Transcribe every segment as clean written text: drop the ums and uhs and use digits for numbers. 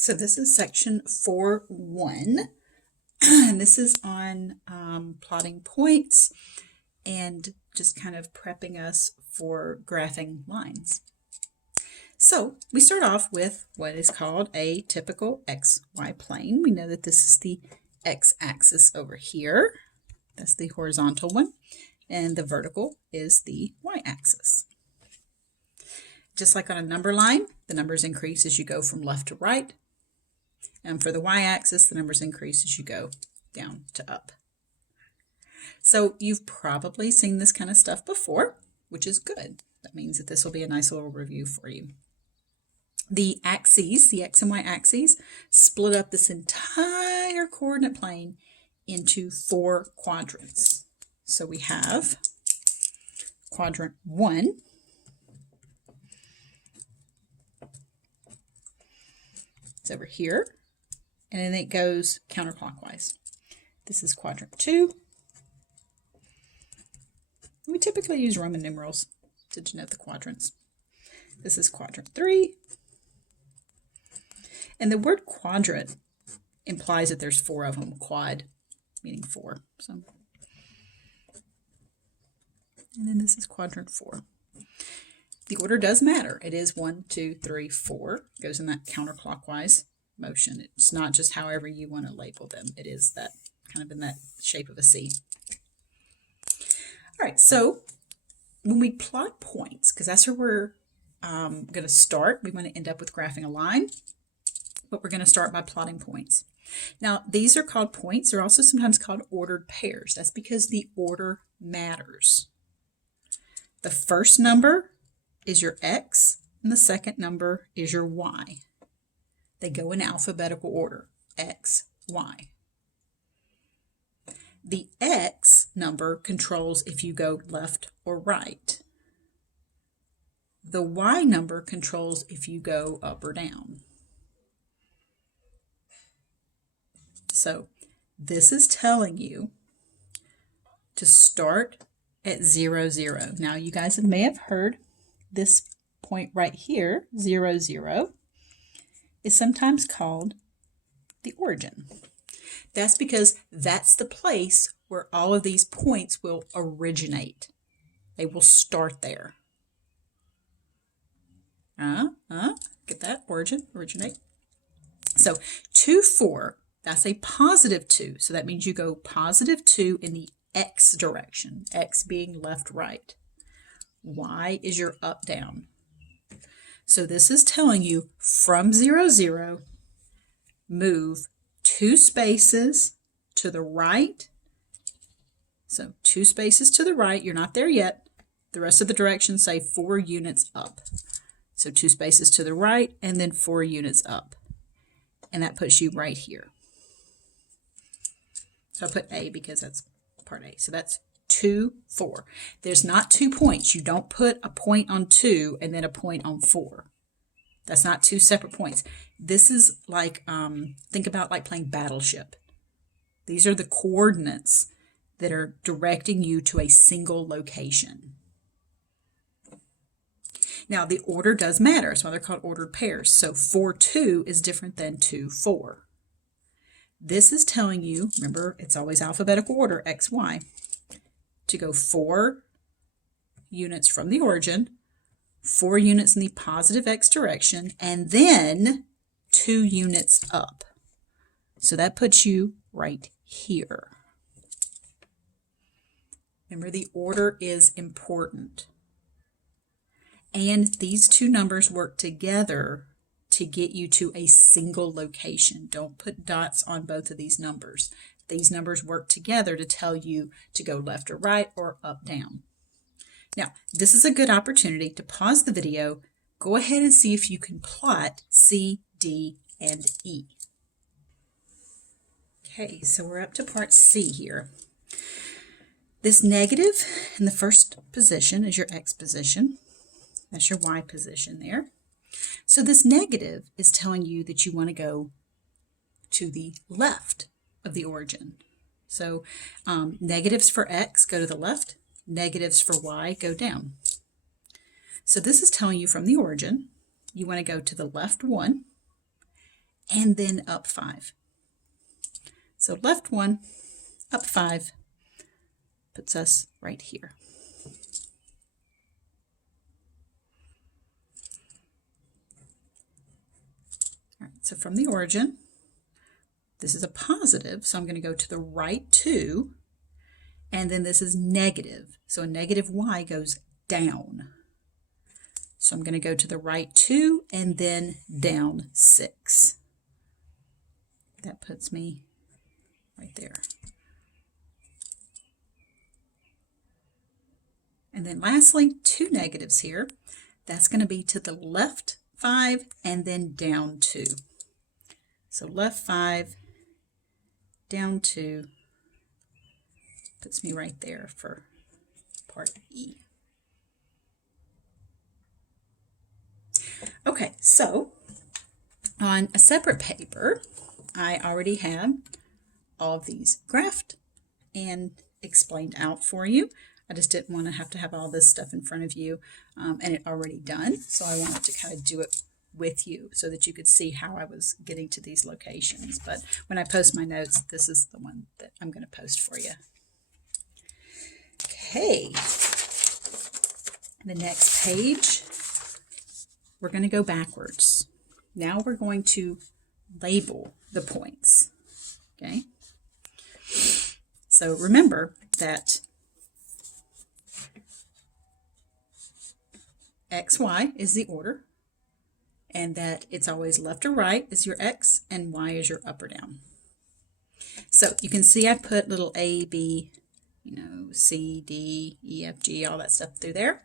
So this is section 4.1, and this is on plotting points and just kind of prepping us for graphing lines. So we start off with what is called a typical XY plane. We know that this is the x-axis over here. That's the horizontal one. And the vertical is the y-axis. Just like on a number line, the numbers increase as you go from left to right. And for the y-axis, the numbers increase as you go down to up. So you've probably seen this kind of stuff before, which is good. That means that this will be a nice little review for you. The axes, the x and y axes, split up this entire coordinate plane into 4 quadrants. So we have quadrant 1, it's over here, and then it goes counterclockwise. This is quadrant 2. We typically use Roman numerals to denote the quadrants. This is quadrant 3. And the word quadrant implies that there's 4 of them, quad meaning 4. So, and then this is quadrant 4. The order does matter. It is 1, 2, 3, 4. It goes in that counterclockwise motion. It's not just however you want to label them. It is that kind of in that shape of a C. All right, so when we plot points, because that's where we're going to start, we want to end up with graphing a line, but we're going to start by plotting points. Now, these are called points. They're also sometimes called ordered pairs. That's because the order matters. The first number is your x, and the second number is your y. They go in alphabetical order, x, y. The x number controls if you go left or right. The y number controls if you go up or down. So this is telling you to start at 0, 0. Now you guys may have heard this point right here, 0, 0, is sometimes called the origin. That's because that's the place where all of these points will originate. They will start there. Get that? Origin, originate. So 2, 4, that's a positive 2. So that means you go positive 2 in the x direction, x being left, right. Y is your up, down. So this is telling you from 0, 0, move 2 spaces to the right. So 2 spaces to the right. You're not there yet. The rest of the directions say 4 units up. So 2 spaces to the right and then 4 units up. And that puts you right here. So I put A because that's part A. So that's 2, 4. There's not 2 points. You don't put a point on 2 and then a point on 4. That's not 2 separate points. This is like, think about like playing Battleship. These are the coordinates that are directing you to a single location. Now, the order does matter. That's why they're called ordered pairs. So 4, 2 is different than 2, 4. This is telling you, remember, it's always alphabetical order, X, Y, to go 4 units from the origin, 4 units in the positive X direction, and then 2 units up. So that puts you right here. Remember, the order is important. And these 2 numbers work together to get you to a single location. Don't put dots on both of these numbers. These numbers work together to tell you to go left or right or up, down. Now, this is a good opportunity to pause the video, go ahead and see if you can plot C, D, and E. Okay, so we're up to part C here. This negative in the first position is your X position. That's your Y position there. So this negative is telling you that you want to go to the left of the origin. So negatives for X go to the left, negatives for Y go down. So this is telling you from the origin, you want to go to the left 1 and then up 5. So left 1, up 5, puts us right here. All right, so from the origin, this is a positive, so I'm going to go to the right 2, and then this is negative, so a negative y goes down. So I'm going to go to the right 2 and then down 6. That puts me right there. And then lastly, 2 negatives here. That's going to be to the left 5 and then down 2. So left 5, down 2, puts me right there for part E. Okay, so on a separate paper, I already have all of these graphed and explained out for you. I just didn't want to have all this stuff in front of you and it already done. So I wanted to kind of do it with you so that you could see how I was getting to these locations. But when I post my notes, this is the one that I'm going to post for you. Okay, the next page, we're going to go backwards. Now we're going to label the points. Okay, so remember that X, Y is the order, and that it's always left or right is your X, and Y is your up or down. So you can see I put little A, B, C, D, E, F, G, all that stuff through there.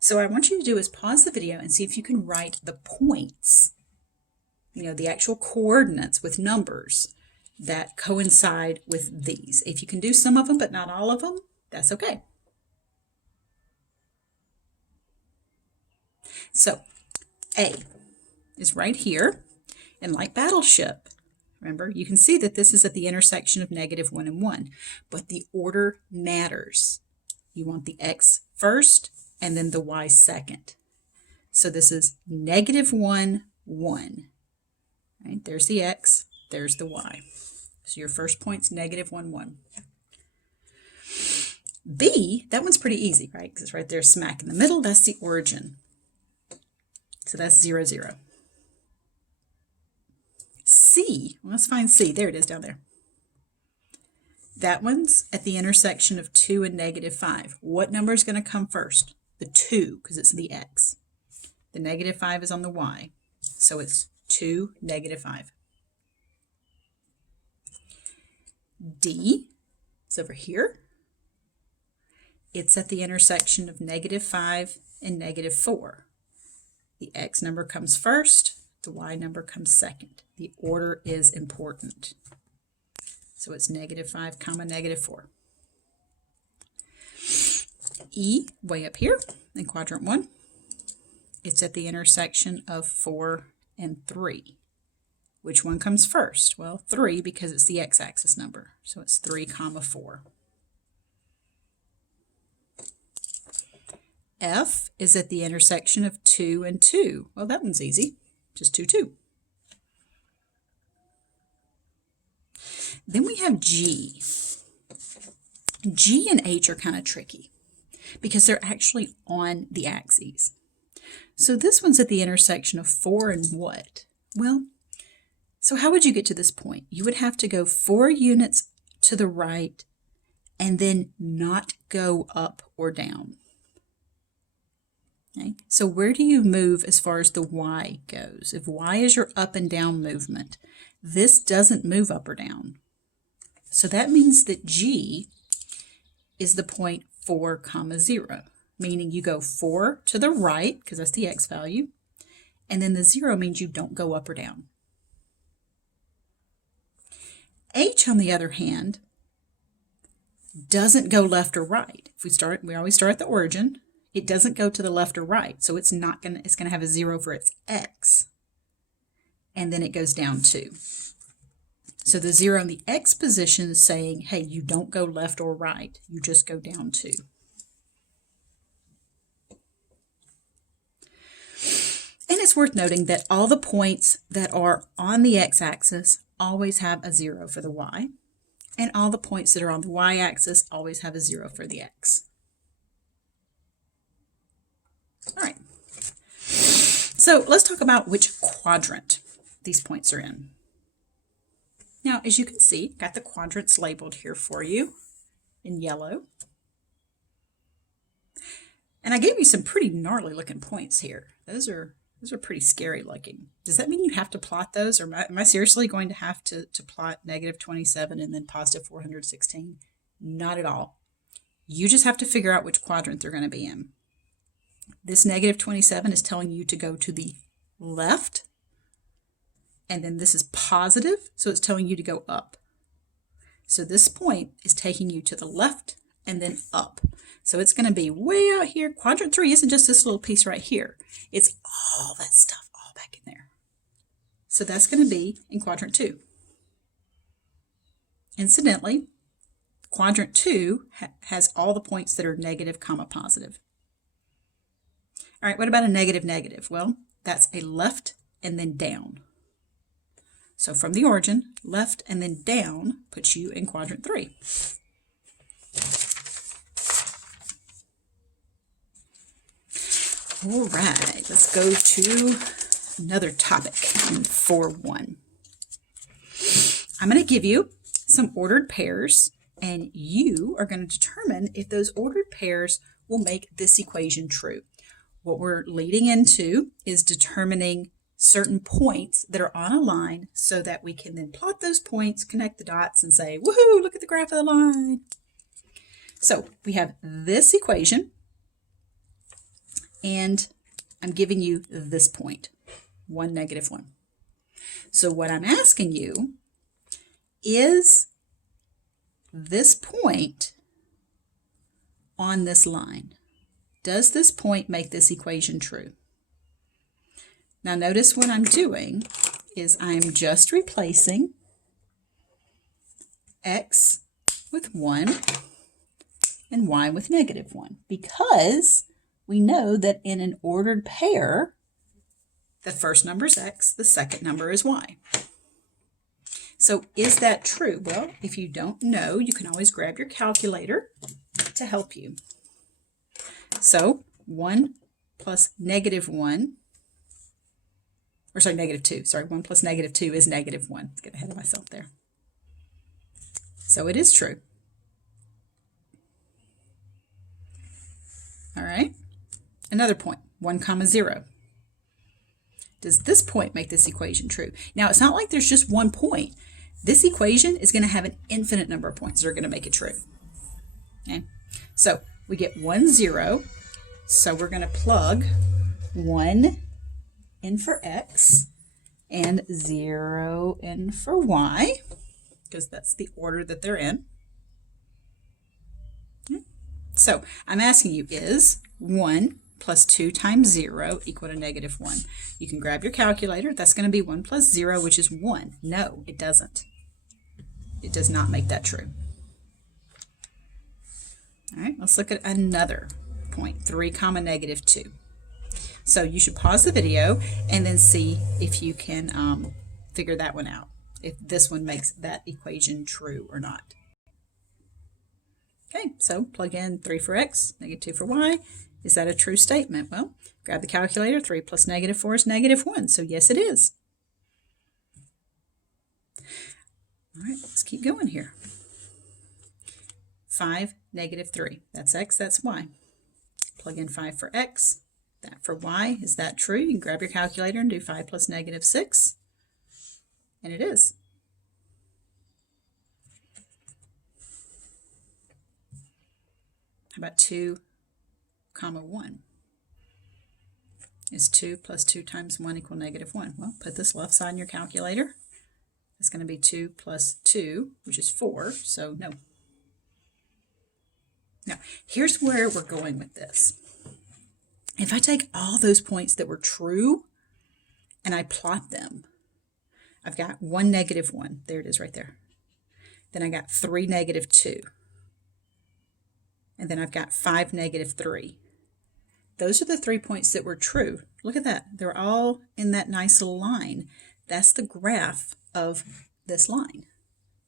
So what I want you to do is pause the video and see if you can write the points, the actual coordinates with numbers that coincide with these. If you can do some of them but not all of them, that's okay. So A is right here, and like Battleship, remember, you can see that this is at the intersection of -1 and 1, but the order matters. You want the X first and then the Y second. So this is -1, 1. Right? There's the X, there's the Y. So your first point's -1, 1. B, that one's pretty easy, right? Because it's right there smack in the middle. That's the origin. So that's 0, 0. C, well, let's find C. There it is down there. That one's at the intersection of 2 and -5. What number is going to come first? The 2, because it's the X. The -5 is on the Y. So it's 2, -5. D is over here. It's at the intersection of -5 and -4. The X number comes first, the Y number comes second. The order is important. So it's -5, -4. E, way up here in quadrant 1, it's at the intersection of 4 and 3. Which one comes first? Well, 3, because it's the x-axis number. So it's 3, 4. F is at the intersection of 2 and 2. Well, that one's easy. Just 2, 2. Then we have G. G and H are kind of tricky because they're actually on the axes. So this one's at the intersection of 4 and what? Well, so how would you get to this point? You would have to go 4 units to the right and then not go up or down. Okay, so where do you move as far as the Y goes? If Y is your up and down movement, this doesn't move up or down. So that means that G is the point 4, 0, meaning you go 4 to the right, because that's the X value, and then the 0 means you don't go up or down. H, on the other hand, doesn't go left or right. If we always start at the origin. It doesn't go to the left or right, so it's going to have a 0 for its X. And then it goes down 2. So the 0 in the X position is saying, hey, you don't go left or right, you just go down 2. And it's worth noting that all the points that are on the x-axis always have a 0 for the y, and all the points that are on the y-axis always have a 0 for the x. All right. So let's talk about which quadrant these points are in. Now, as you can see, got the quadrants labeled here for you in yellow. And I gave you some pretty gnarly looking points here. Those are pretty scary looking. Does that mean you have to plot those, or am I seriously going to have to plot -27 and then +416? Not at all. You just have to figure out which quadrant they're going to be in. This -27 is telling you to go to the left, and then this is positive, so it's telling you to go up. So this point is taking you to the left and then up. So it's going to be way out here. Quadrant 3 isn't just this little piece right here. It's all that stuff all back in there. So that's going to be in quadrant 2. Incidentally, quadrant 2 has all the points that are negative, comma, positive. All right, what about a negative, negative? Well, that's a left and then down. So from the origin, left and then down puts you in quadrant 3. All right, let's go to another topic in 4.1. I'm going to give you some ordered pairs, and you are going to determine if those ordered pairs will make this equation true. What we're leading into is determining certain points that are on a line so that we can then plot those points, connect the dots, and say, woohoo, look at the graph of the line. So we have this equation, and I'm giving you this point, 1, -1. So what I'm asking you is this point on this line. Does this point make this equation true? Now notice what I'm doing is I'm just replacing x with 1 and y with -1, because we know that in an ordered pair, the first number is x, the second number is y. So is that true? Well, if you don't know, you can always grab your calculator to help you. So 1 plus -1, or sorry, -2. Sorry, 1 plus -2 is -1. Let's get ahead of myself there. So it is true. All right. Another point, 1, 0. Does this point make this equation true? Now, it's not like there's just one point. This equation is going to have an infinite number of points that are going to make it true. Okay? So we get 1, 0. So we're going to plug 1 in for x and 0 in for y, because that's the order that they're in. So I'm asking you, is 1 plus 2 times 0 equal to -1? You can grab your calculator. That's going to be 1 plus 0, which is 1. No, it doesn't. It does not make that true. All right, let's look at another point, 3, -2. So you should pause the video and then see if you can figure that one out, if this one makes that equation true or not. Okay, so plug in 3 for x, -2 for y. Is that a true statement? Well, grab the calculator. 3 plus -4 is -1. So yes, it is. All right, let's keep going here. 5, -3. That's x, that's y. Plug in 5 for x, that for y. Is that true? You can grab your calculator and do 5 plus -6. And it is. How about 2, 1? Is 2 plus 2 times 1 equal -1? Well, put this left side in your calculator. It's going to be 2 plus 2, which is 4, so no. Now, here's where we're going with this. If I take all those points that were true and I plot them, I've got 1, -1. There it is right there. Then I got 3, -2. And then I've got 5, -3. those are the 3 points that were true. Look at that. They're all in that nice little line. That's the graph of this line.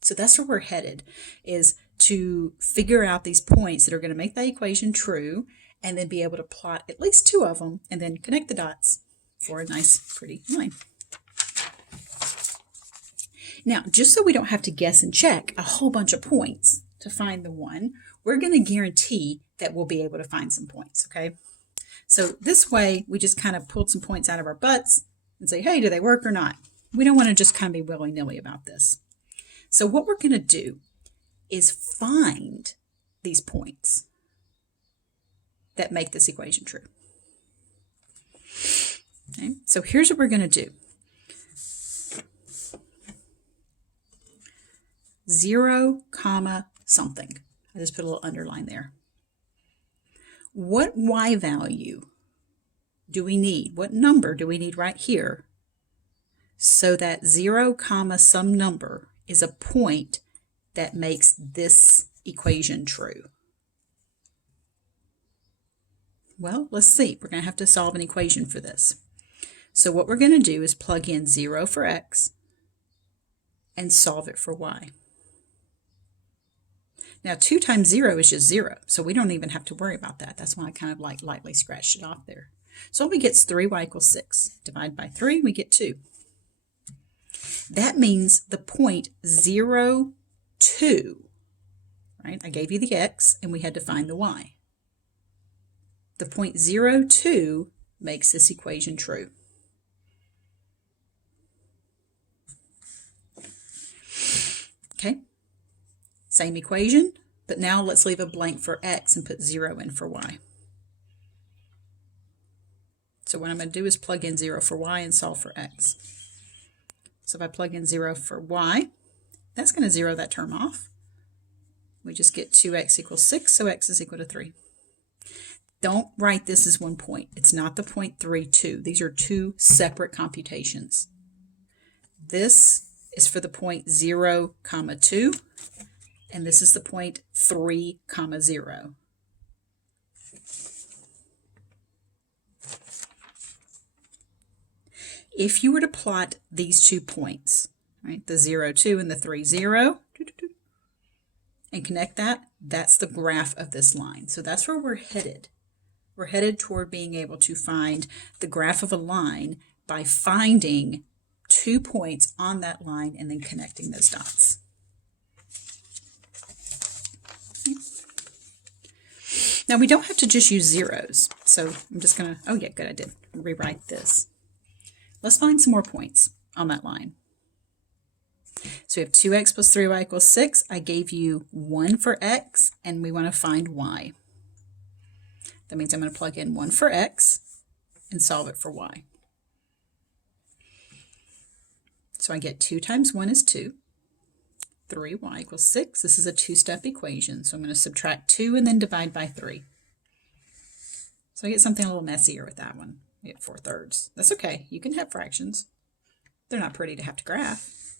So that's where we're headed, is to figure out these points that are going to make that equation true, and then be able to plot at least 2 of them, and then connect the dots for a nice, pretty line. Now, just so we don't have to guess and check a whole bunch of points to find the one, we're going to guarantee that we'll be able to find some points, okay? So this way, we just kind of pulled some points out of our butts and say, hey, do they work or not? We don't want to just kind of be willy-nilly about this. So what we're going to do is find these points that make this equation true. Okay, so here's what we're going to do. 0, comma, something. I just put a little underline there. What y value do we need? What number do we need right here so that 0, comma, some number is a point that makes this equation true? Well, let's see. We're going to have to solve an equation for this. So what we're going to do is plug in 0 for x and solve it for y. Now 2 times 0 is just 0, so we don't even have to worry about that. That's why I kind of like lightly scratched it off there. So all we get is 3y equals 6. Divide by 3, we get 2. That means the point 0, 2, right? I gave you the x, and we had to find the y. The point 0, 2 makes this equation true. Okay, same equation, but now let's leave a blank for x and put 0 in for y. So what I'm going to do is plug in 0 for y and solve for x. So if I plug in 0 for y, that's going to zero that term off. We just get 2x equals 6, so x is equal to 3. Don't write this as one point. It's not the point 3, 2. These are 2 separate computations. This is for the point 0, comma 2, and this is the point 3, comma 0. If you were to plot these 2 points, right, the 0, 2 and the 3, 0, and connect that, that's the graph of this line. So that's where we're headed. We're headed toward being able to find the graph of a line by finding 2 points on that line and then connecting those dots. Now we don't have to just use zeros. So I'm just going to, oh yeah, good, I did rewrite this. Let's find some more points on that line. So we have 2x plus 3y equals 6. I gave you 1 for x, and we want to find y. That means I'm going to plug in 1 for x and solve it for y. So I get 2 times 1 is 2. 3y equals 6. This is a 2-step equation, so I'm going to subtract 2 and then divide by 3. So I get something a little messier with that one. I get 4/3. That's okay. You can have fractions. They're not pretty to have to graph.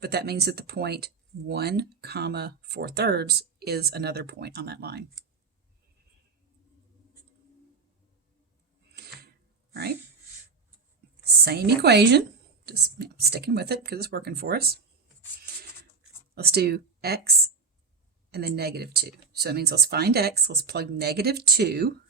But that means that the point 1, comma 4/3 is another point on that line. All right. Same equation. Just sticking with it because it's working for us. Let's do x and then -2. So that means let's find x. Let's plug -2.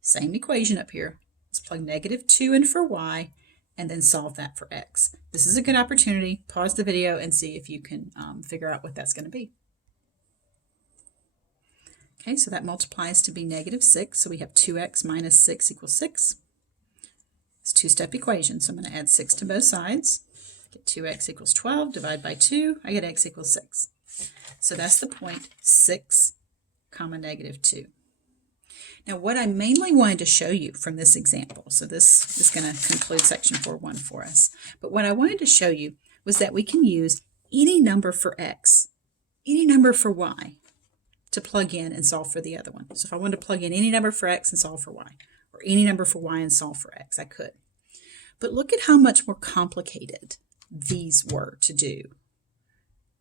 Same equation up here. Let's plug -2 in for y and then solve that for x. This is a good opportunity. Pause the video and see if you can figure out what that's going to be. Okay, so that multiplies to be -6. So we have 2x minus 6 equals 6. It's a 2-step equation, so I'm going to add 6 to both sides. Get 2x equals 12, divide by 2, I get x equals 6. So that's the point 6, comma -2. Now what I mainly wanted to show you from this example, so this is going to conclude section 4.1 for us, but what I wanted to show you was that we can use any number for x, any number for y, to plug in and solve for the other one. So if I wanted to plug in any number for x and solve for y, or any number for y and solve for x, I could. But look at how much more complicated these were to do.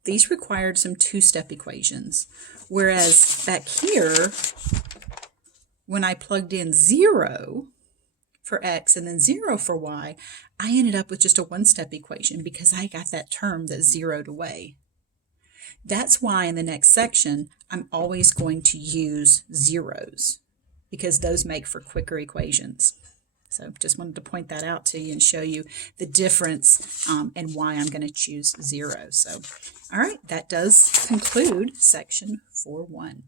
These required some 2-step equations, whereas back here, when I plugged in 0 for x and then 0 for y, I ended up with just a one-step equation because I got that term that zeroed away. That's why in the next section, I'm always going to use zeros because those make for quicker equations. So just wanted to point that out to you and show you the difference and why I'm going to choose 0. So, all right, that does conclude section 4.1.